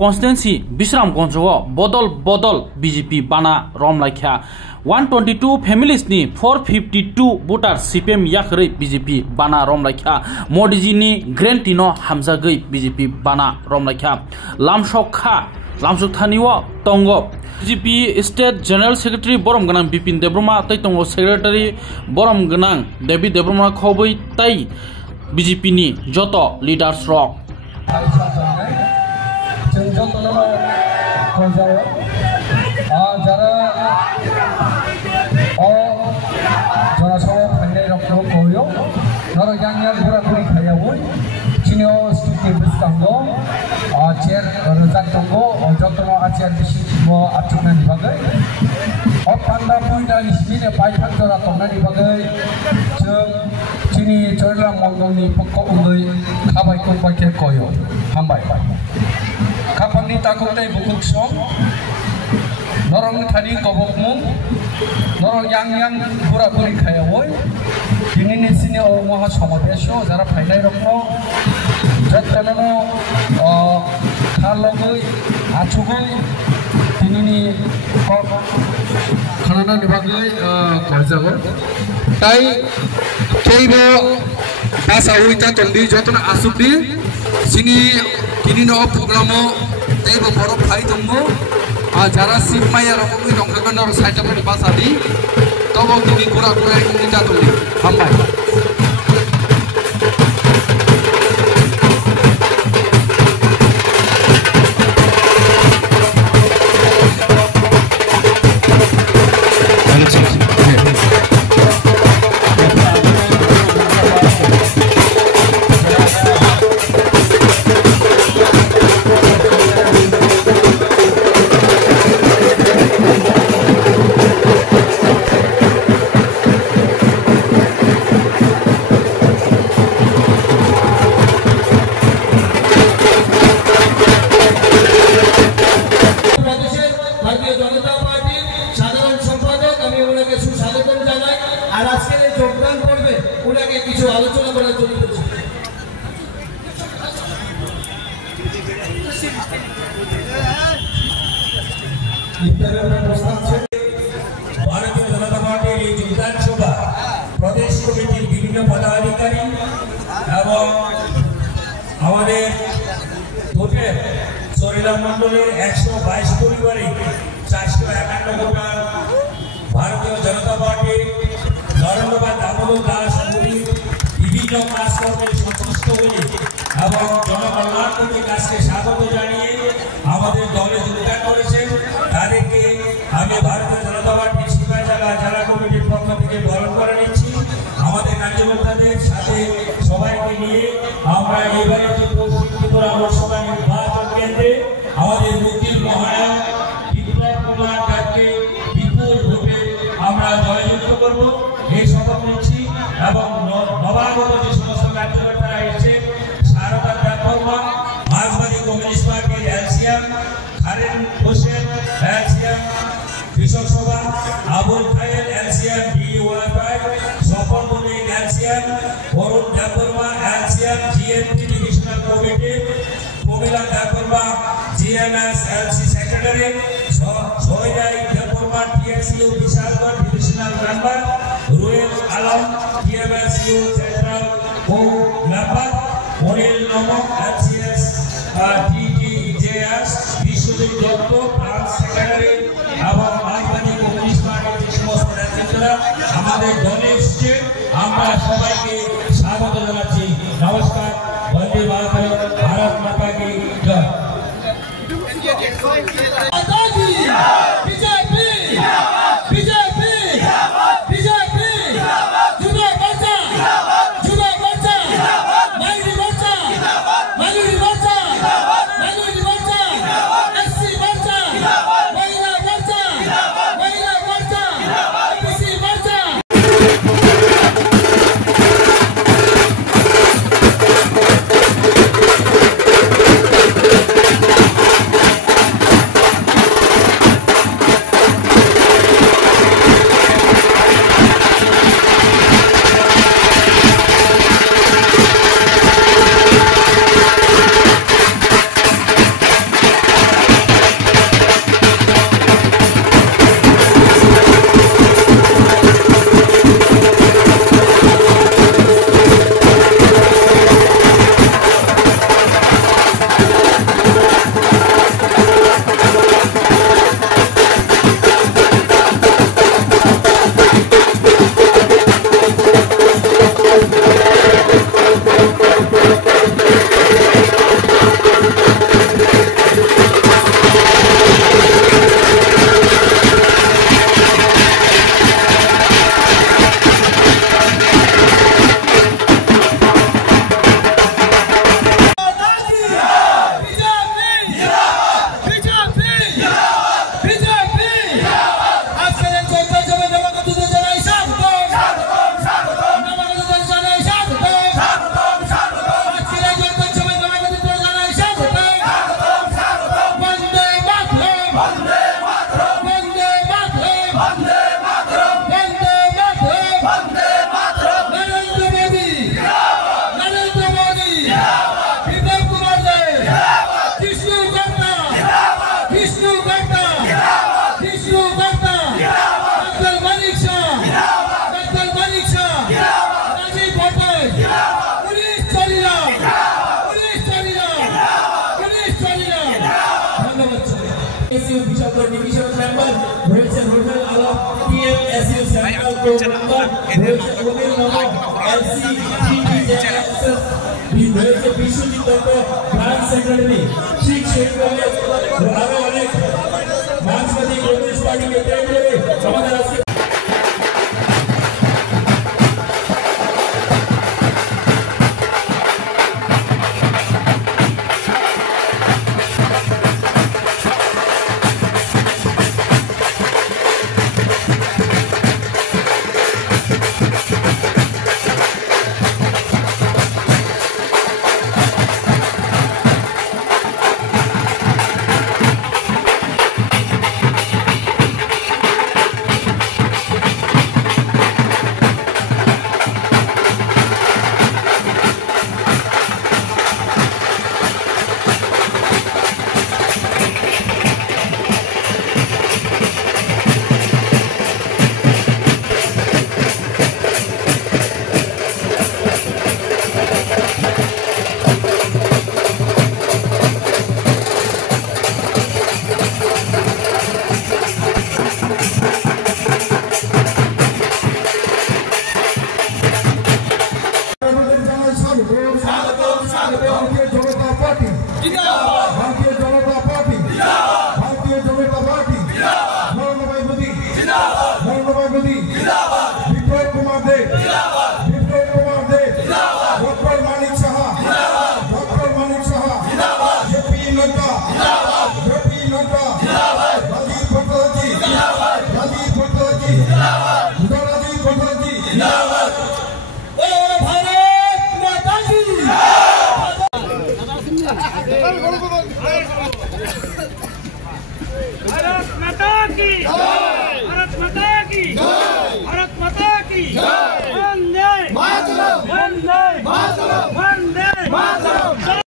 Constituency विश्रामगञ्ज बदल बदल BJP बाना रमलाख्या 122 फेमिलिस नि 452 भोटार सीपीएम याखरै बीजेपी बाना रमलाख्या मोदीजी नि ग्रेन्टिनो हामजागै बीजेपी बाना रमलाख्या लामसुखानिव तंग बीजेपी स्टेट जनरल सेक्रेटरी बरम गनां बिपिन देब्रमा तै तंग सेक्रेटारि बरम गनां डेभिड देब्रमा खबै तै बीजेपी नि जत लिडार्स रक Kapangni takutai bukuk song, norong tadi gobokmu, norong yang pura-puri kaya boy, ini nih sini orang maha sama besok, jara pakai rokno, jatuhnya kalau boy, acuboy, ini nih kok karena dibagai kerja boy, tapi kayaknya asa uita tondi jatuhnya asup di sini. Kini no programo tebo boro phai tongo jara sipmaya rokomi dongkakan nor saita pani basadi tobo kini kura ini datuli hambai Bharatiya Janata party विधानसभा प्रदेश कमिटिर विभिन्न पदाधिकारी एवं हमारे भोटेर सरिला मंडलेर 122 परिवारे 451 voter Bharatiya Janata party Narendra Damodar Das विभिन्न काजकर्मे संश्लिष्ट हয়ে এবং জনকল্যাণমূলক কাজকে স্বাগত জানিয়ে আমাদের দলে যোগদান করেছেন তাদেরকে আমি ভারতীয় জনতা পার্টি সিপাহীজলা জেলা কমিটির পক্ষ থেকে বরণ করে নিচ্ছি আমাদের কার্যকর্তাদের সাথে সবাইকে নিয়ে আমরা এবারে যে ত্রিপুরা লোকসভা নির্বাচন কেন্দ্রে আমাদের মুক্তির মহানায়ক বিপ্লব কুমার দেবকে বিপুল ভোটে আমরা জয়যুক্ত করব এই শপথ নিচ্ছি এবং নবাগত যে সমস্ত কার্যকর্তারা এসেছে সারদা দেববর্মা মার্কসবাদী কমিউনিস্ট পার্টির LCM Kharen Hossain LCM Krishak Sabha Abul Khayer LCM DYFI Swapan Mallick LCM Arun Debbarma LCM GNP divisional committee Pramila Debbarma GMS LC secretary Sahidai Debbarma TSU Bishalgarh divisional member Ruel Alam TMSU central ও member Manil Namak LCS TTJS Biswajit Dutta branch secretary এবং মার্কসবাদী কমিউনিস্ট পার্টির যে সমস্ত নেতৃত্বরা আমাদের দলে এসেছে আমরা সবাইকে স্বাগত জানাচ্ছি নমস্কার বন্দে মাতরম ভারত মাতা কি জয় বিশ্বজিৎ দত্ত ব্রাঞ্চ সেক্রেটারি ঠিক সেইভাবে আরো অনেক মার্ক্সবাদী কমিউনিস্ট পার্টিকে ত্যাগ করে আমাদের আজকে जिंदाबाद